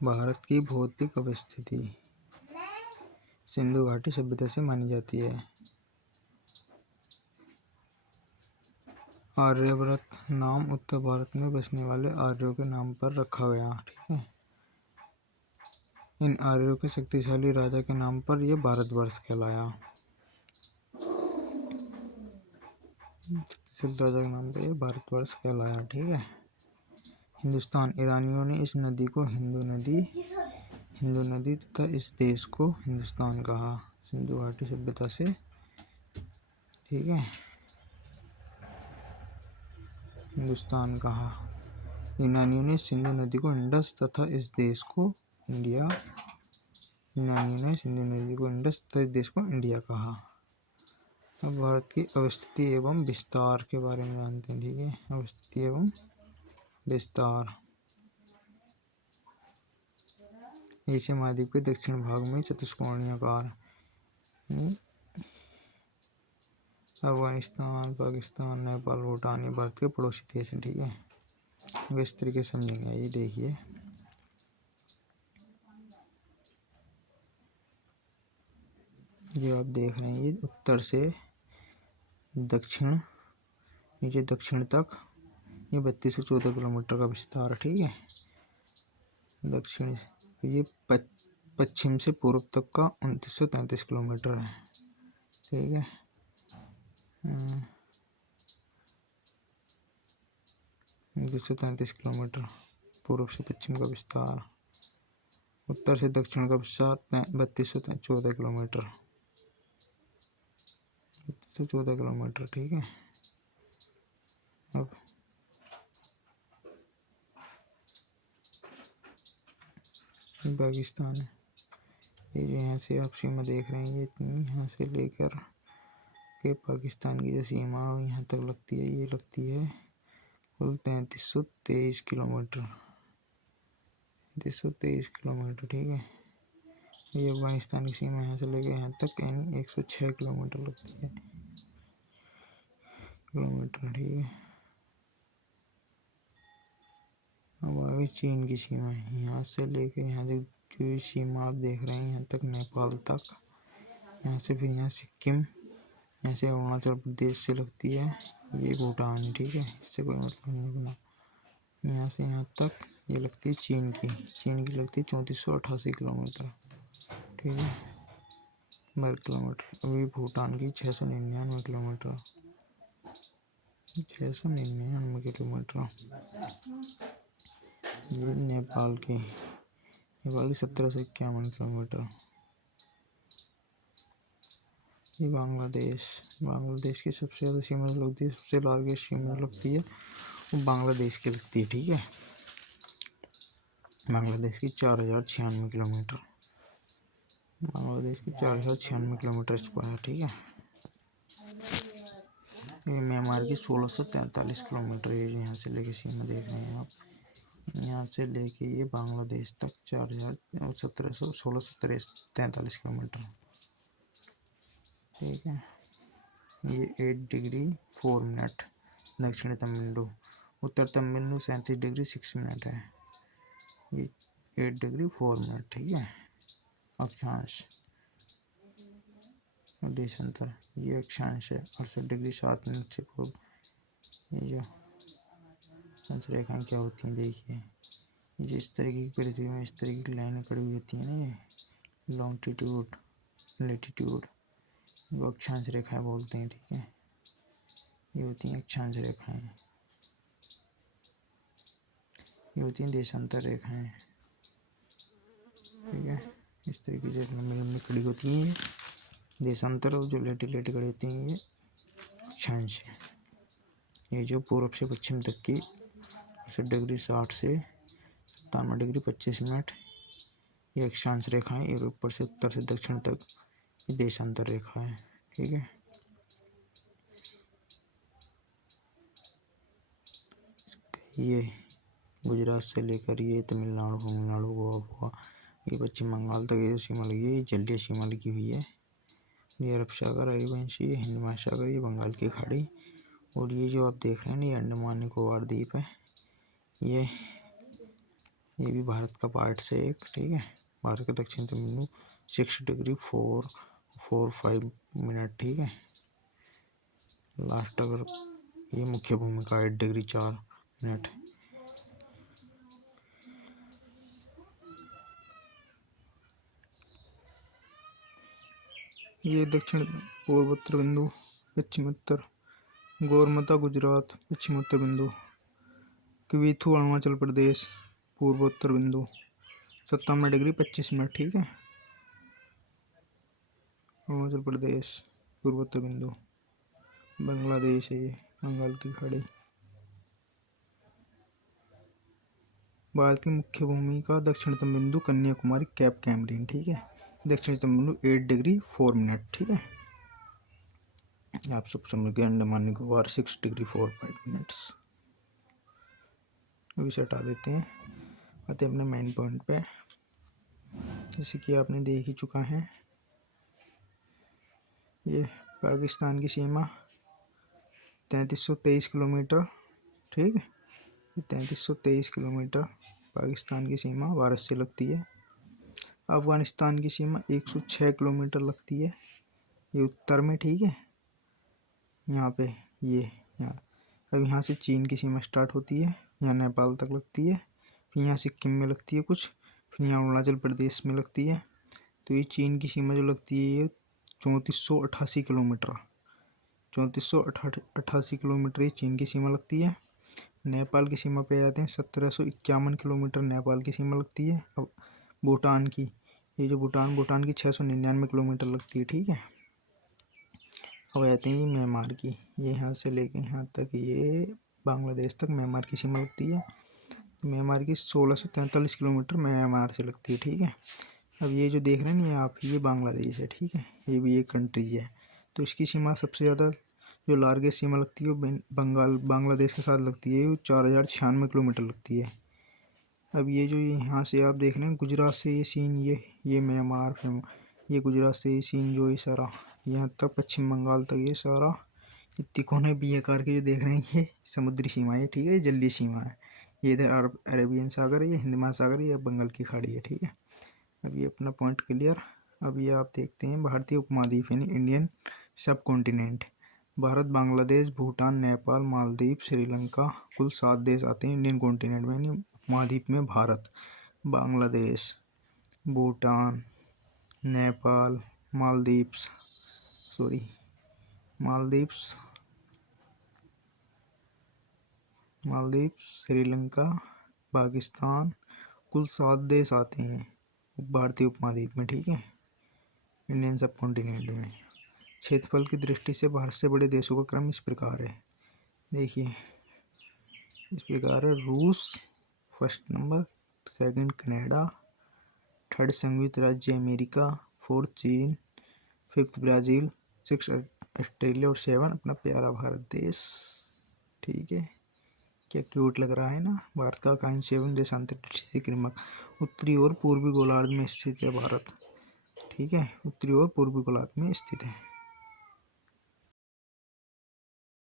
भारत की भौतिक अवस्थिति सिंधु घाटी सभ्यता से मानी जाती है। आर्यव्रत नाम उत्तर भारत में बसने वाले आर्यों के नाम पर रखा गया। ठीक है। इन आर्यों के शक्तिशाली राजा के नाम पर यह भारतवर्ष कहलाया। शक्तिशाली राजा के नाम पर यह भारतवर्ष कहलाया। ठीक है। हिंदुस्तान, ईरानियों ने इस नदी को हिंदू नदी तथा इस देश को हिंदुस्तान कहा, सिंधु घाटी सभ्यता से। ठीक है। हिंदुस्तान कहा। यूनानियों ने सिंधु नदी को इंडस तथा इस देश को इंडिया कहा। अब भारत की अवस्थिति एवं विस्तार के बारे में जानते हैं। ठीक है। अवस्थिति एवं विस्तार। एशिया महाद्वीप के दक्षिण भाग में चतुष्कोणीय आकार अफगानिस्तान, पाकिस्तान, नेपाल, भूटान ये भारत के पड़ोसी देश हैं। ठीक है। वो इस तरीके से समझेंगे। ये देखिए, जो आप देख रहे हैं ये उत्तर से दक्षिण, नीचे दक्षिण तक ये 3214 किलोमीटर का विस्तार। ठीक है। दक्षिण ये पश्चिम से पूर्व तक का 2933 किलोमीटर है। ठीक है। 2933 किलोमीटर पूर्व से पश्चिम का विस्तार। उत्तर से दक्षिण का विस्तार 3214 किलोमीटर। 3214 किलोमीटर। ठीक है। अब पाकिस्तान है, ये यहाँ से आप सीमा देख रहे हैं, ये इतनी यहाँ से लेकर के पाकिस्तान की जो सीमा यहाँ तक लगती है, ये लगती है कुल 3323 किलोमीटर। 3323 किलोमीटर। ठीक है। ये अफगानिस्तान की सीमा यहाँ से लेकर यहाँ तक यानी 106 किलोमीटर लगती है। किलोमीटर। ठीक है। अब आगे चीन की सीमा है, यहाँ से लेकर यहाँ तक जो सीमा आप देख रहे हैं यहाँ तक नेपाल तक, यहाँ से फिर यहाँ सिक्किम, यहाँ से अरुणाचल प्रदेश से लगती है, ये भूटान। ठीक है। इससे कोई मतलब नहीं अपना। यहाँ से यहाँ तक ये लगती है चीन की लगती है 3488 किलोमीटर। ठीक है। वर्ग किलोमीटर। अभी भूटान की 699 किलोमीटर। 699 किलोमीटर। ये नेपाल की 1751 किलोमीटर। ये बांग्लादेश की सबसे ज़्यादा सीमा लगती है, सबसे लार्जेस्ट सीमा लगती है वो बांग्लादेश की लगती है। ठीक है। बांग्लादेश की 4096 किलोमीटर। बांग्लादेश की 4096 किलोमीटर स्क्वायर। ठीक है। ये म्यांमार की 1643 किलोमीटर। ये यहाँ से लेके सीमा देख रहे हैं आप, यहाँ से लेके ये बांग्लादेश तक 1643 किलोमीटर। ठीक है। ये 8 डिग्री 4 मिनट दक्षिणी तमिलनाडु। उत्तर तमिलनाडु 37 डिग्री 6 मिनट है। ये 8 डिग्री 4 मिनट। ठीक है। अक्षांश देशांतर ये अक्षांश है 68 डिग्री 7 मिनट से पूर्व। ये जो रेखाएं क्या होती हैं देखिए, ये जो इस तरीके की पृथ्वी में इस तरीके की लाइनें खड़ी हुई होती हैं ना, ये लॉन्गिट्यूड लैटिट्यूड, वो अक्षांश रेखाएं बोलते हैं। ठीक है। ये होती हैं अक्षांश रेखाएं, ये होती हैं देशांतर रेखाएं। ठीक है। इस तरीके से लंबी लंबी खड़ी होती हैं देशांतर, और जो लेटी लेटी खड़ी होती हैं ये अक्षांश है। ये जो पूर्व से पश्चिम तक की 68 डिग्री 60 से 97 डिग्री 25 मिनट ये अक्षांश रेखा है। ये ऊपर से उत्तर से दक्षिण तक ये देशांतर रेखा है। ठीक है। ये गुजरात से लेकर ये तमिलनाडु गोवा ये पश्चिम बंगाल तक ये सीमा लगी है, ये जलीय सीमा लगी हुई है। ये अरब सागर, अरबी ये हिंद महासागर, ये बंगाल की खाड़ी, और ये जो आप देख रहे हैं ना ये अंडमान निकोबार द्वीप है। ये ये भी भारत का पार्ट से एक, ठीक है। भारत का दक्षिण तमिलनाडु 6 डिग्री 4 5 मिनट, ठीक है। लास्ट अगर ये मुख्य भूमिका 8 डिग्री 4 मिनट। ये दक्षिण पूर्वोत्तर बिंदु, पश्चिमोत्तर गौरमता गुजरात, पश्चिमोत्तर बिंदु क्वीथू अरुणाचल प्रदेश, पूर्वोत्तर बिंदु 57 डिग्री 25 मिनट, ठीक है। अरुणाचल प्रदेश पूर्वोत्तर बिंदु, बांग्लादेश है ये, बंगाल की खाड़ी। भारत की मुख्य भूमि का दक्षिणतम बिंदु कन्याकुमारी कैप कैमरीन, ठीक है। दक्षिणतम बिंदु 8 डिग्री 4 मिनट, ठीक है। आप सब समझ गए। Andaman Nicobar 6 degree 4 5 minutes. अभी से हटा देते हैं, आते हैं अपने मेन पॉइंट पे, जैसे कि आपने देख ही चुका है। ये पाकिस्तान की सीमा 3323 किलोमीटर, ठीक है। ये 3323 किलोमीटर पाकिस्तान की सीमा भारत से लगती है। अफगानिस्तान की सीमा 106 किलोमीटर लगती है, ये उत्तर में, ठीक है। यहाँ पे ये यहाँ अब यहाँ से चीन की सीमा स्टार्ट होती है, यहाँ नेपाल तक लगती है, फिर यहाँ सिक्किम में लगती है कुछ, फिर यहाँ अरुणाचल प्रदेश में लगती है। तो ये चीन की सीमा जो लगती है ये 3488 किलोमीटर, 3488 किलोमीटर ये चीन की सीमा लगती है। नेपाल की सीमा पे आ जाते हैं, 1751 किलोमीटर नेपाल की सीमा लगती है। अब भूटान की, ये जो भूटान की 699 किलोमीटर लगती है, ठीक है। अब आते हैं म्यांमार की, ये यहाँ से लेके यहाँ तक ये बांग्लादेश तक म्यांमार की सीमा लगती है। म्यांमार की 1643 किलोमीटर म्यांमार से लगती है, ठीक है। अब ये जो देख रहे हैं ना आप, ये बांग्लादेश है, ठीक है। ये भी एक कंट्री है। तो इसकी सीमा सबसे ज़्यादा जो लार्जेस्ट सीमा लगती है वो बांग्लादेश के साथ लगती है, वो 4096 किलोमीटर लगती है। अब ये जो यहाँ से आप देख रहे हैं गुजरात से ये सीन, ये म्यांमार, फिर ये गुजरात से ये सीन जो ये सारा यहाँ तक पश्चिम बंगाल तक ये सारा तिकोने बी आकार के जो देख रहे हैं ये समुद्री सीमा है, ठीक है। ये जलीय सीमा है। ये इधर अरेबियन सागर है, ये हिंद महासागर है, ये बंगाल की खाड़ी है, ठीक है। अब ये अपना पॉइंट क्लियर। अब ये आप देखते हैं भारतीय उपमहाद्वीप यानी इंडियन सब कॉन्टिनेंट। भारत, बांग्लादेश, भूटान, नेपाल, मालदीव, श्रीलंका, कुल 7 देश आते हैं इंडियन कॉन्टिनेंट में, यानी उपमहाद्वीप में। भारत, बांग्लादेश, भूटान, नेपाल, मालदीव्स, श्रीलंका, पाकिस्तान, कुल 7 देश आते हैं भारतीय उपमहाद्वीप में, ठीक है, इंडियन सब कॉन्टिनेंट में। क्षेत्रफल की दृष्टि से भारत से बड़े देशों का क्रम इस प्रकार है, देखिए इस प्रकार है। रूस first number, second Canada, third संयुक्त राज्य अमेरिका, फोर्थ चीन, फिफ्थ ब्राज़ील, सिक्स ऑस्ट्रेलिया और 7 अपना प्यारा भारत देश, ठीक है। क्या क्यूट लग रहा है ना। भारत का आकांक्षी एवं देशांतर दृष्टि से उत्तरी और पूर्वी गोलार्ध में स्थित है भारत, ठीक है। उत्तरी और पूर्वी गोलार्ध में स्थित है।